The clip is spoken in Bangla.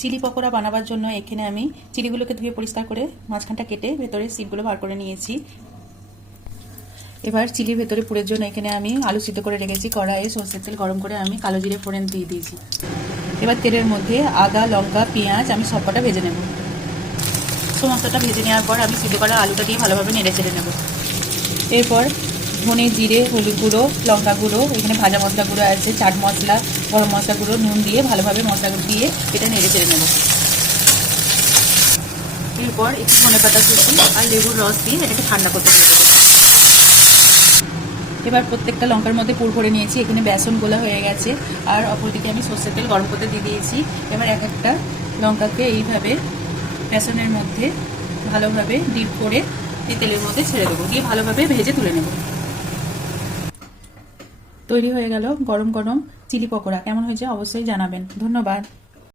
চিলি পকোড়া বানাবার জন্য এখানে আমি চিলিগুলোকে ধুয়ে পরিষ্কার করে মাঝখানটা কেটে ভেতরে সিটগুলো বার করে নিয়েছি। এবার চিলির ভেতরে পুরের জন্য এখানে আমি আলু সিদ্ধ করে রেখেছি। কড়াইয়ে সরষের তেল গরম করে আমি কালো জিরে ফোড়ন দিয়ে দিয়েছি। এবার তেলের মধ্যে আদা, লঙ্কা, পেঁয়াজ আমি সবকটা ভেজে নেব। সমস্তটা ভেজে নেওয়ার পর আমি সিদ্ধ করা আলুটা দিয়ে ভালোভাবে নেড়ে চেড়ে নেব। এরপর ধনে, জিরে, হলুদ গুঁড়ো, লঙ্কা গুঁড়ো, এখানে ভাজা মশলা গুঁড়ো আছে, চাট মশলা, গরম মশলা গুঁড়ো, নুন দিয়ে ভালোভাবে মশলাগুলো দিয়ে এটা নেড়ে চেড়ে নেব। এরপর একটু ধনেপাতা কুচি আর লেবুর রস দিয়ে এটাকে ঠান্ডা করতে দিয়ে দেবো। এবার প্রত্যেকটা লঙ্কার মধ্যে পুর ভরে নিয়েছি। এখানে বেসন গোলা হয়ে গেছে আর অপরদিকে আমি সর্ষের তেল গরম করতে দিয়ে দিয়েছি। এবার এক একটা লঙ্কাকে এইভাবে বেসনের মধ্যে ভালোভাবে ডিপ করে এই তেলের মধ্যে ছেড়ে দেবো, দিয়ে ভালোভাবে ভেজে তুলে নেব। তৈরি হয়ে গেল গরম গরম চিলি পকোড়া। কেমন হয়েছে অবশ্যই জানাবেন। ধন্যবাদ।